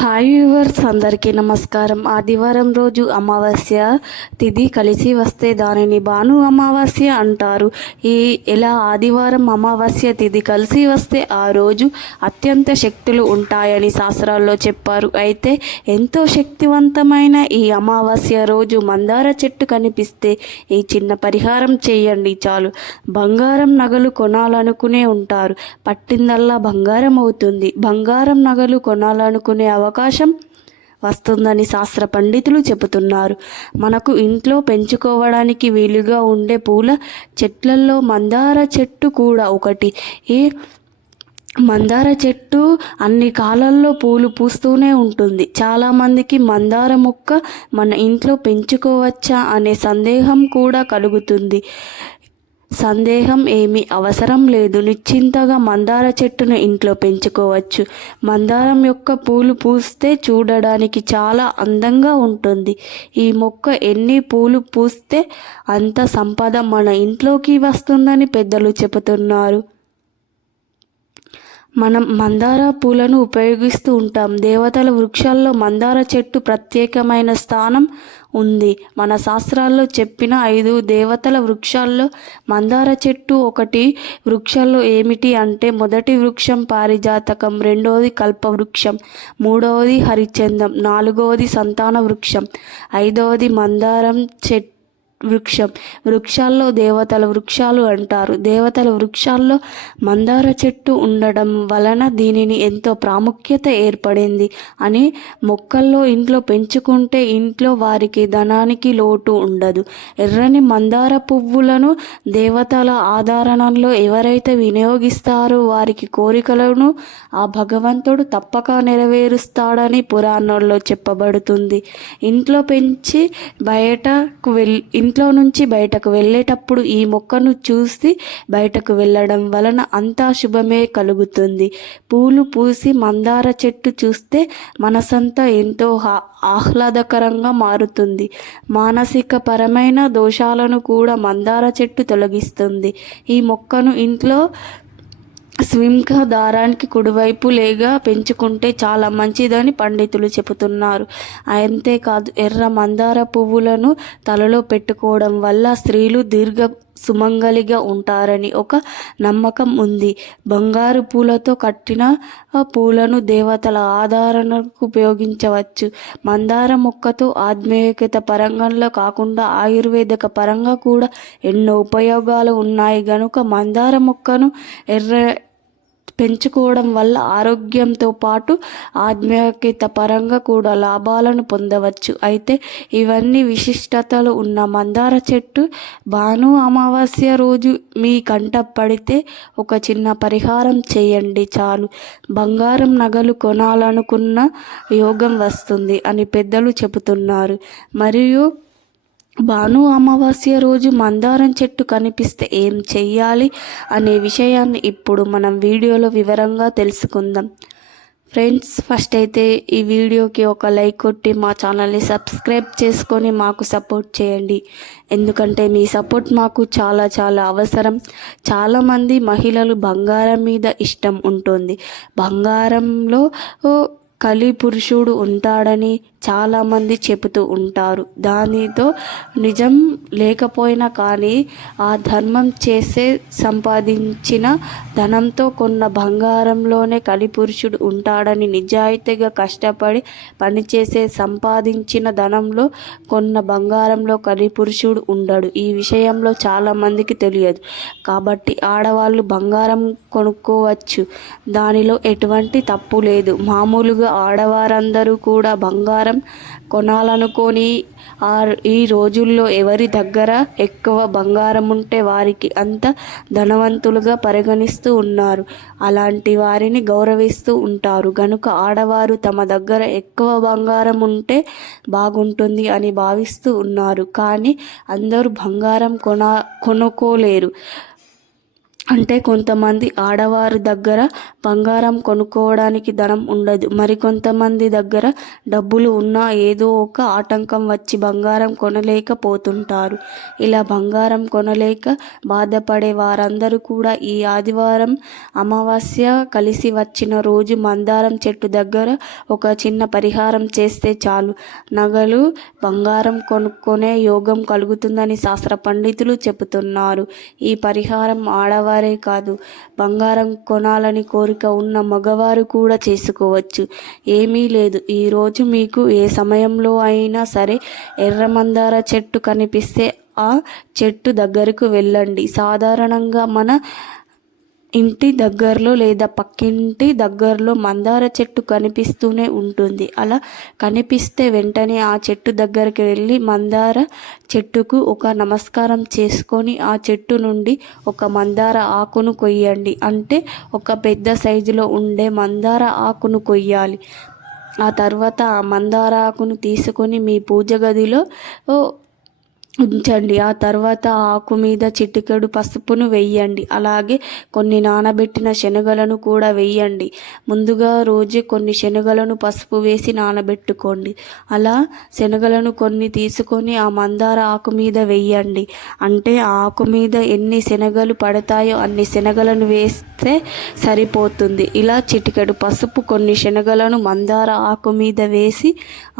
Hi viewers అందరికీ నమస్కారం. ఆదివారం రోజు అమావాస్య తిథి కలిసి వస్తే దానిని భాను అమావాస్య అంటారు. ఈ ఇలా ఆదివారం అమావాస్య తిథి కలిసి వస్తే ఆ రోజు అత్యంత శక్తులు ఉంటాయని శాస్త్రాల్లో చెప్పారు. అయితే ఎంతో శక్తివంతమైన ఈ అమావాస్య రోజు మందార చెట్టు కనిపిస్తే ఈ చిన్న పరిహారం చేయండి చాలు. బంగారం నగలు కొనాలనుకునే ఉంటారు. పట్టిందల్లా బంగారం అవుతుంది. బంగారం నగలు కొనాలనుకునే అవకాశం వస్తుందని శాస్త్ర పండితులు చెబుతున్నారు. మనకు ఇంట్లో పెంచుకోవడానికి వీలుగా ఉండే పూల చెట్లల్లో మందార చెట్టు కూడా ఒకటి. ఈ మందార చెట్టు అన్ని కాలాల్లో పూలు పూస్తూనే ఉంటుంది. చాలామందికి మందార మొక్క మన ఇంట్లో పెంచుకోవచ్చా అనే సందేహం కూడా కలుగుతుంది. సందేహం ఏమీ అవసరం లేదు. నిశ్చింతగా మందార చెట్టును ఇంట్లో పెంచుకోవచ్చు. మందారం యొక్క పూలు పూస్తే చూడడానికి చాలా అందంగా ఉంటుంది. ఈ మొక్క ఎన్ని పూలు పూస్తే అంత సంపద మన ఇంట్లోకి వస్తుందని పెద్దలు చెబుతున్నారు. మనం మందార పూలను ఉపయోగిస్తూ ఉంటాం. దేవతల వృక్షాల్లో మందార చెట్టు ప్రత్యేకమైన స్థానం ఉంది. మన శాస్త్రాల్లో చెప్పిన ఐదు దేవతల వృక్షాల్లో మందార చెట్టు ఒకటి. వృక్షాల్లో ఏమిటి అంటే మొదటి వృక్షం పారిజాతకం రెండవది కల్పవృక్షం మూడవది హరిచందం నాలుగవది సంతాన వృక్షం ఐదవది మందారం చెట్టు వృక్షం. వృక్షాల్లో దేవతల వృక్షాలు అంటారు. దేవతల వృక్షాల్లో మందార చెట్టు ఉండడం వలన దీనిని ఎంతో ప్రాముఖ్యత ఏర్పడింది అని మొక్కల్లో ఇంట్లో పెంచుకుంటే ఇంట్లో వారికి ధనానికి లోటు ఉండదు. ఎర్రని మందార పువ్వులను దేవతల ఆధారణలో ఎవరైతే వినియోగిస్తారో వారికి కోరికలను ఆ భగవంతుడు తప్పక నెరవేరుస్తాడని పురాణంలో చెప్పబడుతుంది. ఇంట్లో పెంచి బయటకు వెళ్ ఇంట్లో నుంచి బయటకు వెళ్ళేటప్పుడు ఈ మొక్కను చూసి బయటకు వెళ్ళడం వలన అంతా శుభమే కలుగుతుంది. పూలు పూసి మందార చెట్టు చూస్తే మనసంతా ఎంతో ఆహ్లాదకరంగా మారుతుంది. మానసిక పరమైన దోషాలను కూడా మందార చెట్టు తొలగిస్తుంది. ఈ మొక్కను ఇంట్లో స్వింక దారానికి కుడివైపు లేగా పెంచుకుంటే చాలా మంచిదని పండితులు చెబుతున్నారు. అంతేకాదు ఎర్ర మందార పువ్వులను తలలో పెట్టుకోవడం వల్ల స్త్రీలు దీర్ఘ సుమంగలిగా ఉంటారని ఒక నమ్మకం ఉంది. బంగారు పూలతో కట్టిన పూలను దేవతల ఆధారణకు ఉపయోగించవచ్చు. మందార మొక్కతో ఆధ్యాత్మికత పరంగా కాకుండా ఆయుర్వేదిక పరంగా కూడా ఎన్నో ఉపయోగాలు ఉన్నాయి. గనుక మందార మొక్కను ఎర్ర పెంచుకోవడం వల్ల ఆరోగ్యంతో పాటు ఆధ్యాత్మికత పరంగా కూడా లాభాలను పొందవచ్చు. అయితే ఇవన్నీ విశిష్టతలు ఉన్న మందార చెట్టు భాను అమావాస్య రోజు మీ కంట పడితే ఒక చిన్న పరిహారం చేయండి చాలు. బంగారం నగలు కొనాలనుకున్న యోగం వస్తుంది అని పెద్దలు చెబుతున్నారు. మరియు భాను అమావాస్య రోజు మందారం చెట్టు కనిపిస్తే ఏం చెయ్యాలి అనే విషయాన్ని ఇప్పుడు మనం వీడియోలో వివరంగా తెలుసుకుందాం. ఫ్రెండ్స్ ఫస్ట్ అయితే ఈ వీడియోకి ఒక లైక్ కొట్టి మా ఛానల్ని సబ్స్క్రైబ్ చేసుకొని మాకు సపోర్ట్ చేయండి. ఎందుకంటే మీ సపోర్ట్ మాకు చాలా చాలా అవసరం. చాలామంది మహిళలు బంగారం మీద ఇష్టం ఉంటుంది. బంగారంలో కలి పురుషుడు ఉంటాడని చాలామంది చెబుతూ ఉంటారు. దానితో నిజం లేకపోయినా కానీ ఆ ధర్మం చేసే సంపాదించిన ధనంతో కొన్న బంగారంలోనే కలిపురుషుడు ఉంటాడని నిజాయితీగా కష్టపడి పనిచేసే సంపాదించిన ధనంలో కొన్న బంగారంలో కలిపురుషుడు ఉండడు. ఈ విషయంలో చాలామందికి తెలియదు. కాబట్టి ఆడవాళ్ళు బంగారం కొనుక్కోవచ్చు. దానిలో ఎటువంటి తప్పు లేదు. మామూలుగా ఆడవారందరూ కూడా బంగారం బంగారం కొనాలనుకొని ఆ ఈ రోజుల్లో ఎవరి దగ్గర ఎక్కువ బంగారం ఉంటే వారికి అంత ధనవంతులుగా పరిగణిస్తూ ఉన్నారు. అలాంటి వారిని గౌరవిస్తూ ఉంటారు. గనుక ఆడవారు తమ దగ్గర ఎక్కువ బంగారం ఉంటే బాగుంటుంది అని భావిస్తూ ఉన్నారు. కానీ అందరూ బంగారం కొన కొనుక్కోలేరు. అంటే కొంతమంది ఆడవారి దగ్గర బంగారం కొనుక్కోవడానికి ధనం ఉండదు. మరికొంతమంది దగ్గర డబ్బులు ఉన్నా ఏదో ఒక ఆటంకం వచ్చి బంగారం కొనలేకపోతుంటారు. ఇలా బంగారం కొనలేక బాధపడే వారందరూ కూడా ఈ ఆదివారం అమావాస్య కలిసి వచ్చిన రోజు మందారం చెట్టు దగ్గర ఒక చిన్న పరిహారం చేస్తే చాలు. నగలు బంగారం కొనుక్కొనే యోగం కలుగుతుందని శాస్త్ర పండితులు చెబుతున్నారు. ఈ పరిహారం ఆడవారి వారే కాదు. బంగారం కొనాలని కోరిక ఉన్న మగవారు కూడా చేసుకోవచ్చు. ఏమీ లేదు. ఈరోజు మీకు ఏ సమయంలో అయినా సరే ఎర్రమందార చెట్టు కనిపిస్తే ఆ చెట్టు దగ్గరకు వెళ్ళండి. సాధారణంగా మన ఇంటి దగ్గరలో లేదా పక్కింటి దగ్గరలో మందార చెట్టు కనిపిస్తూనే ఉంటుంది. అలా కనిపిస్తే వెంటనే ఆ చెట్టు దగ్గరికి వెళ్ళి మందార చెట్టుకు ఒక నమస్కారం చేసుకొని ఆ చెట్టు నుండి ఒక మందార ఆకును కొయ్యండి. అంటే ఒక పెద్ద సైజులో ఉండే మందార ఆకును కొయ్యాలి. ఆ తర్వాత ఆ మందార ఆకును తీసుకొని మీ పూజ గదిలో ఉంచండి. ఆ తర్వాత ఆకు మీద చిటికెడు పసుపును వేయండి. అలాగే కొన్ని నానబెట్టిన శనగలను కూడా వెయ్యండి ముందుగా రోజు కొన్ని శనగలను పసుపు వేసి నానబెట్టుకోండి. అలా శనగలను కొన్ని తీసుకొని ఆ మందార ఆకు మీద వెయ్యండి అంటే ఆ ఆకు మీద ఎన్ని శనగలు పడతాయో అన్ని శనగలను వేస్తే సరిపోతుంది. ఇలా చిటికెడు పసుపు కొన్ని శనగలను మందార ఆకు మీద వేసి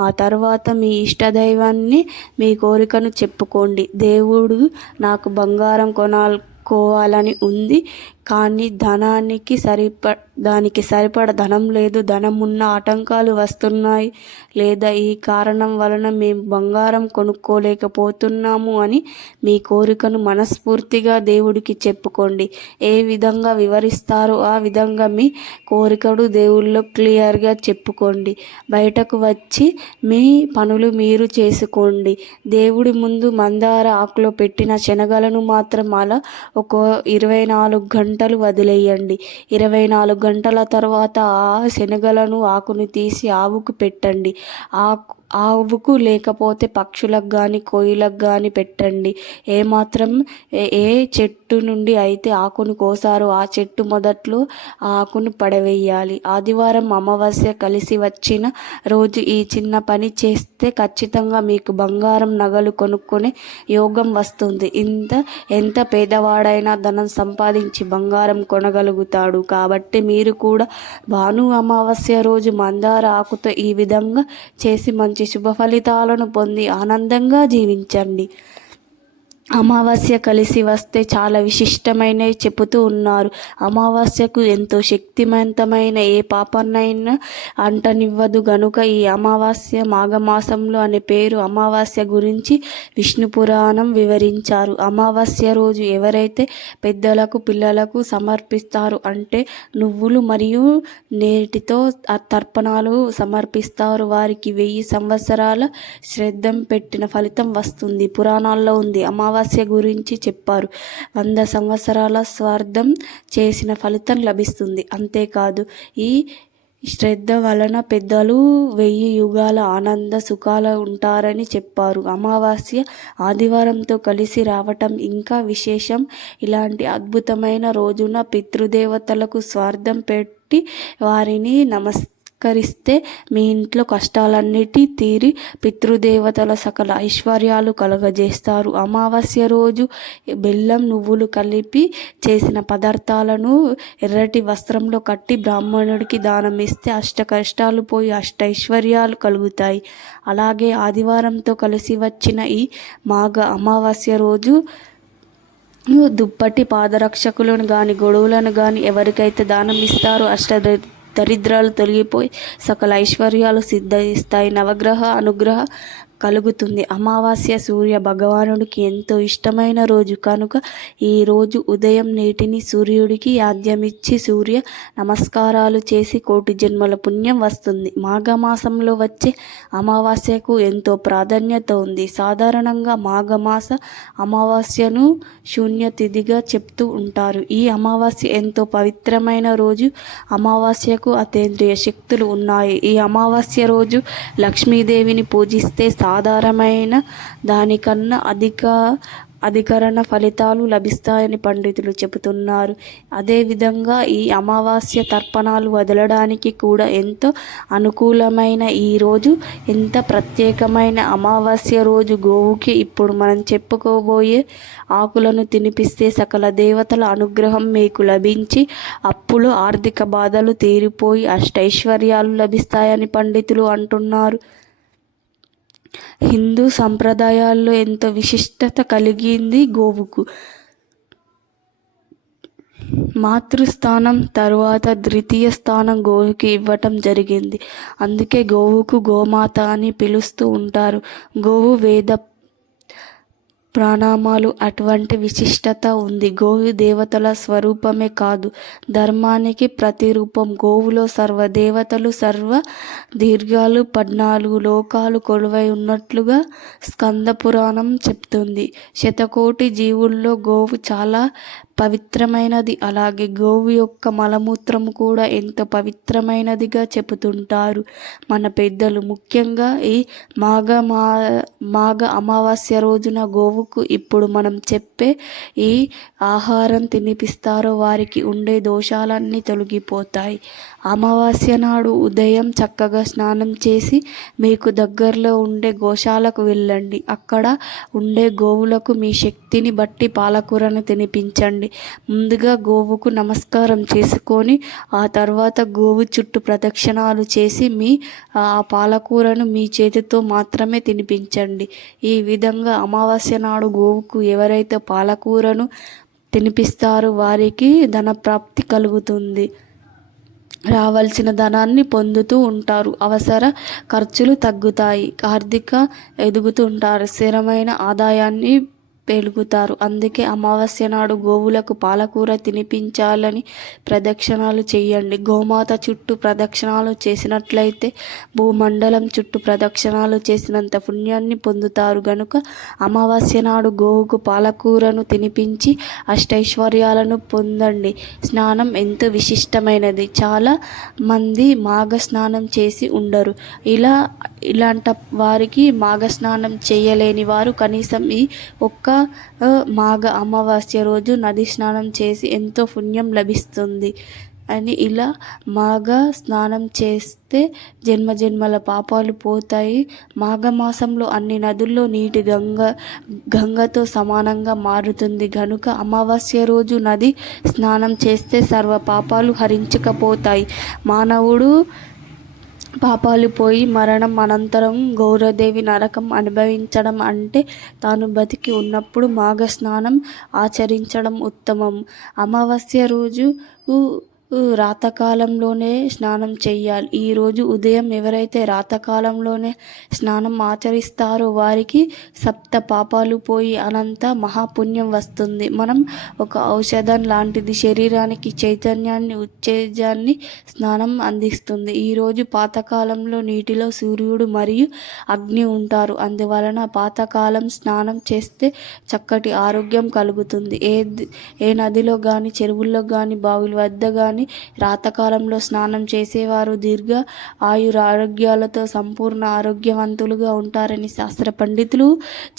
ఆ తర్వాత మీ ఇష్టదైవాన్ని మీ కోరికను చెప్పు అనుకోండి. దేవుడు నాకు బంగారం కొనాలనుకోవాలని ఉంది. కానీ ధనానికి సరిప దానికి సరిపడ ధనం లేదు. ధనం ఉన్న ఆటంకాలు వస్తున్నాయి. లేదా ఈ కారణం వలన మేము బంగారం కొనుక్కోలేకపోతున్నాము అని మీ కోరికను మనస్ఫూర్తిగా దేవుడికి చెప్పుకోండి. ఏ విధంగా వివరిస్తారో ఆ విధంగా మీ కోరికడు దేవుళ్ళు క్లియర్గా చెప్పుకోండి. బయటకు వచ్చి మీ పనులు మీరు చేసుకోండి. దేవుడి ముందు మందార ఆకులో పెట్టిన శనగలను మాత్రం అలా ఒక ఇరవై నాలుగు గంటలు గంటలు వదిలేయండి. ఇరవై నాలుగు గంటల తర్వాత ఆ శనగలను ఆకును తీసి ఆవుకు పెట్టండి. ఆకు ఆవుకు లేకపోతే పక్షులకు కానీ కోయిలకు కానీ పెట్టండి. ఏమాత్రం ఏ చెట్టు నుండి అయితే ఆకును కోసారో ఆ చెట్టు మొదట్లో ఆ ఆకును పడవేయాలి. ఆదివారం అమావాస్య కలిసి వచ్చిన రోజు ఈ చిన్న పని చేస్తే ఖచ్చితంగా మీకు బంగారం నగలు కొనుక్కునే యోగం వస్తుంది. ఇంత ఎంత పేదవాడైనా ధనం సంపాదించి బంగారం కొనగలుగుతాడు. కాబట్టి మీరు కూడా భాను అమావాస్య రోజు మందార ఆకుతో ఈ విధంగా చేసి మంచి మంచి శుభ ఫలితాలను పొంది ఆనందంగా జీవించండి. అమావాస్య కలిసి వస్తే చాలా విశిష్టమైనవి చెబుతూ ఉన్నారు. అమావాస్యకు ఎంతో శక్తివంతమైన ఏ పాపన్నైనా అంటనివ్వదు. గనుక ఈ అమావాస్య మాఘమాసంలో అనే పేరు అమావాస్య గురించి విష్ణు పురాణం వివరించారు. అమావాస్య రోజు ఎవరైతే పెద్దలకు పిల్లలకు సమర్పిస్తారు అంటే నువ్వులు మరియు నేటితో తర్పణాలు సమర్పిస్తారు. వారికి వెయ్యి సంవత్సరాల శ్రద్ధం పెట్టిన ఫలితం వస్తుంది. పురాణాల్లో ఉంది. అమావాస్య అమావాస్య గురించి చెప్పారు. వంద సంవత్సరాల స్వార్థం చేసిన ఫలితం లభిస్తుంది. అంతేకాదు ఈ శ్రద్ధ వలన పెద్దలు వెయ్యి యుగాల ఆనంద సుఖాలు ఉంటారని చెప్పారు. అమావాస్య ఆదివారంతో కలిసి రావటం ఇంకా విశేషం. ఇలాంటి అద్భుతమైన రోజున పితృదేవతలకు స్వార్థం పెట్టి వారిని నమస్ కరిస్తే మీ ఇంట్లో కష్టాలన్నిటి తీరి పితృదేవతల సకల ఐశ్వర్యాలు కలగజేస్తారు. అమావాస్య రోజు బెల్లం నువ్వులు కలిపి చేసిన పదార్థాలను ఎర్రటి వస్త్రంలో కట్టి బ్రాహ్మణుడికి దానం ఇస్తే అష్ట కష్టాలు పోయి అష్ట ఐశ్వర్యాలు కలుగుతాయి. అలాగే ఆదివారంతో కలిసి వచ్చిన ఈ మాఘ అమావాస్య రోజు దుప్పటి పాదరక్షకులను కానీ గొడవలను కానీ ఎవరికైతే దానం ఇస్తారో అష్ట దరిద్రాలు తొలగిపోయి సకల ఐశ్వర్యాలు సిద్ధిస్తాయి నవగ్రహ అనుగ్రహ కలుగుతుంది. అమావాస్య సూర్య భగవానుడికి ఎంతో ఇష్టమైన రోజు. కనుక ఈ రోజు ఉదయం నీటిని సూర్యుడికి యాద్యమిచ్చి సూర్య నమస్కారాలు చేసి కోటి జన్మల పుణ్యం వస్తుంది. మాఘమాసంలో వచ్చే అమావాస్యకు ఎంతో ప్రాధాన్యత ఉంది. సాధారణంగా మాఘమాస అమావాస్యను శూన్యతిథిగా చెప్తూ ఉంటారు. ఈ అమావాస్య ఎంతో పవిత్రమైన రోజు. అమావాస్యకు అతేంద్రియ శక్తులు ఉన్నాయి. ఈ అమావాస్య రోజు లక్ష్మీదేవిని పూజిస్తే సాధారణమైన దానికన్నా అధిక అధికరణ ఫలితాలు లభిస్తాయని పండితులు చెబుతున్నారు. అదేవిధంగా ఈ అమావాస్య తర్పణాలు వదలడానికి కూడా ఎంతో అనుకూలమైన ఈ రోజు ఎంత ప్రత్యేకమైన అమావాస్య రోజు గోవుకి ఇప్పుడు మనం చెప్పుకోబోయే ఆకులను తినిపిస్తే సకల దేవతల అనుగ్రహం మీకు లభించి అప్పులు ఆర్థిక బాధలు తీరిపోయి అష్టైశ్వర్యాలు లభిస్తాయని పండితులు అంటున్నారు. హిందూ సంప్రదాయాల్లో ఎంతో విశిష్టత కలిగింది గోవుకు? మాతృస్థానం తరువాత ద్వితీయ స్థానం గోవుకి ఇవ్వటం జరిగింది. అందుకే గోవుకు గోమాత అని పిలుస్తూ ఉంటారు. గోవు వేద ప్రాణామాలు అటువంటి విశిష్టత ఉంది. గోవు దేవతల స్వరూపమే కాదు. ధర్మానికి ప్రతిరూపం. గోవులో సర్వ దేవతలు సర్వ దీర్ఘాలు పద్నాలుగు లోకాలు కొలువై ఉన్నట్లుగా స్కంద పురాణం చెప్తుంది. శతకోటి జీవుల్లో గోవు చాలా పవిత్రమైనది. అలాగే గోవు యొక్క మలమూత్రము కూడా ఎంతో పవిత్రమైనదిగా చెబుతుంటారు. మన పెద్దలు ముఖ్యంగా ఈ మాఘ మా మాఘ అమావాస్య రోజున గోవుకు ఇప్పుడు మనం చెప్పే ఈ ఆహారం తినిపిస్తారో వారికి ఉండే దోషాలన్నీ తొలగిపోతాయి. అమావాస్య నాడు ఉదయం చక్కగా స్నానం చేసి మీకు దగ్గరలో ఉండే గోశాలకు వెళ్ళండి. అక్కడ ఉండే గోవులకు మీ శక్తిని బట్టి పాలకూరను తినిపించండి. ముందుగా గోవుకు నమస్కారం చేసుకొని ఆ తర్వాత గోవు చుట్టూ ప్రదక్షిణాలు చేసి మీ ఆ పాలకూరను మీ చేతితో మాత్రమే తినిపించండి. ఈ విధంగా అమావాస్య నాడు గోవుకు ఎవరైతే పాలకూరను తినిపిస్తారో వారికి ధనప్రాప్తి కలుగుతుంది. రావాల్సిన ధనాన్ని పొందుతూ ఉంటారు. అవసర ఖర్చులు తగ్గుతాయి. ఆర్థిక ఎదుగుతుంటారు స్థిరమైన ఆదాయాన్ని పెరుగుతారు అందుకే అమావాస్య నాడు గోవులకు పాలకూర తినిపించాలని ప్రదక్షిణాలు చేయండి. గోమాత చుట్టూ ప్రదక్షిణాలు చేసినట్లయితే భూమండలం చుట్టూ ప్రదక్షిణాలు చేసినంత పుణ్యాన్ని పొందుతారు. గనుక అమావాస్య నాడు గోవుకు పాలకూరను తినిపించి అష్టైశ్వర్యాలను పొందండి. స్నానం ఎంతో విశిష్టమైనది. చాలా మంది మాఘ స్నానం చేసి ఉండరు. ఇలా ఇలాంటి వారికి మాఘ స్నానం చేయలేని వారు కనీసం ఈ ఒక్క మాఘ అమావాస్య రోజు నది స్నానం చేసి ఎంతో పుణ్యం లభిస్తుంది అని ఇలా మాఘ స్నానం చేస్తే జన్మ జన్మల పాపాలు పోతాయి. మాఘమాసంలో అన్ని నదుల్లో నీటి గంగ గంగతో సమానంగా మారుతుంది. కనుక అమావాస్య రోజు నది స్నానం చేస్తే సర్వ పాపాలు హరించకపోతాయి. మానవుడు పాపాలు పోయి మరణం అనంతరం గౌరదేవి నరకం అనుభవించడం అంటే తాను బతికి ఉన్నప్పుడు మాఘ స్నానం ఆచరించడం ఉత్తమం. అమావాస్య రోజు రాతకాలంలోనే స్నానం చెయ్యాలి. ఈరోజు ఉదయం ఎవరైతే రాతకాలంలోనే స్నానం ఆచరిస్తారో వారికి సప్త పాపాలు పోయి అనంత మహాపుణ్యం వస్తుంది. మనం ఒక ఔషధం లాంటిది శరీరానికి చైతన్యాన్ని ఉత్తేజాన్ని స్నానం అందిస్తుంది. ఈరోజు పాతకాలంలో నీటిలో సూర్యుడు మరియు అగ్ని ఉంటారు. అందువలన పాతకాలం స్నానం చేస్తే చక్కటి ఆరోగ్యం కలుగుతుంది. ఏ ఏ నదిలో కానీ చెరువుల్లో కానీ బావుల వద్ద కానీ రాతకాలంలో స్నానం చేసేవారు. దీర్ఘ ఆయుర ఆరోగ్యాలతో సంపూర్ణ ఆరోగ్యవంతులుగా ఉంటారని శాస్త్ర పండితులు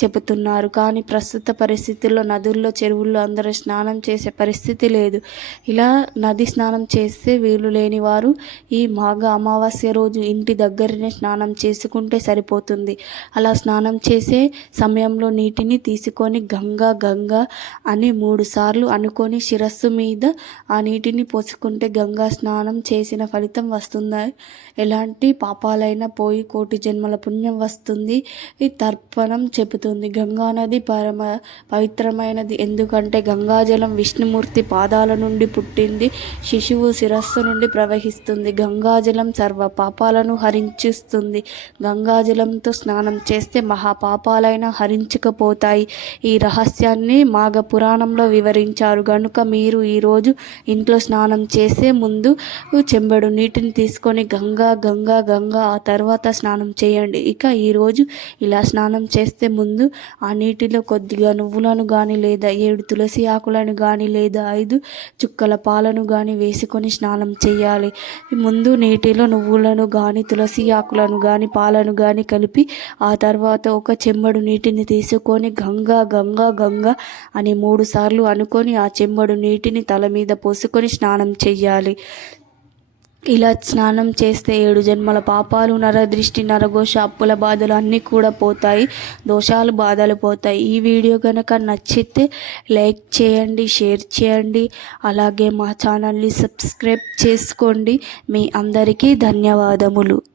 చెబుతున్నారు. కానీ ప్రస్తుత పరిస్థితుల్లో నదుల్లో చెరువుల్లో అందరూ స్నానం చేసే పరిస్థితి లేదు. ఇలా నది స్నానం చేస్తే వీలు లేని వారు ఈ మాఘ అమావాస్య రోజు ఇంటి దగ్గరనే స్నానం చేసుకుంటే సరిపోతుంది. అలా స్నానం చేసే సమయంలో నీటిని తీసుకొని గంగా గంగా అని మూడు సార్లు అనుకొని శిరస్సు మీద ఆ నీటిని చేసుకుంటే గంగా స్నానం చేసిన ఫలితం వస్తుంది? ఎలాంటి పాపాలైనా పోయి కోటి జన్మల పుణ్యం వస్తుంది. ఈ తర్పణం చెబుతుంది. గంగా నది పరమ పవిత్రమైనది. ఎందుకంటే గంగాజలం విష్ణుమూర్తి పాదాల నుండి పుట్టింది. శిశువు శిరస్సు నుండి ప్రవహిస్తుంది. గంగాజలం సర్వ పాపాలను హరించిస్తుంది. గంగాజలంతో స్నానం చేస్తే మహాపాపాలైన హరించకపోతాయి. ఈ రహస్యాన్ని మాఘ పురాణంలో వివరించారు. గనుక మీరు ఈరోజు ఇంట్లో స్నానం చేసే ముందు చెంబడు నీటిని తీసుకొని గంగా గంగా గంగా ఆ తర్వాత స్నానం చేయండి. ఇక ఈరోజు ఇలా స్నానం చేస్తే ముందు ఆ నీటిలో కొద్దిగా నువ్వులను కానీ లేదా ఏడు తులసి ఆకులను కానీ లేదా ఐదు చుక్కల పాలను కానీ వేసుకొని స్నానం చేయాలి. ముందు నీటిలో నువ్వులను కానీ తులసి ఆకులను కానీ పాలను కానీ కలిపి ఆ తర్వాత ఒక చెంబడు నీటిని తీసుకొని గంగా గంగా గంగా అని మూడు సార్లు అనుకొని ఆ చెంబడు నీటిని తల మీద పోసుకొని స్నానం చెయ్యాలి. ఇలా స్నానం చేస్తే ఏడు జన్మల పాపాలు నరదృష్టి నరఘోష అప్పుల బాధలు అన్నీ కూడా పోతాయి దోషాలు బాధలు పోతాయి. ఈ వీడియో కనుక నచ్చితే లైక్ చేయండి షేర్ చేయండి. అలాగే మా ఛానల్ని సబ్స్క్రైబ్ చేసుకోండి. మీ అందరికీ ధన్యవాదములు.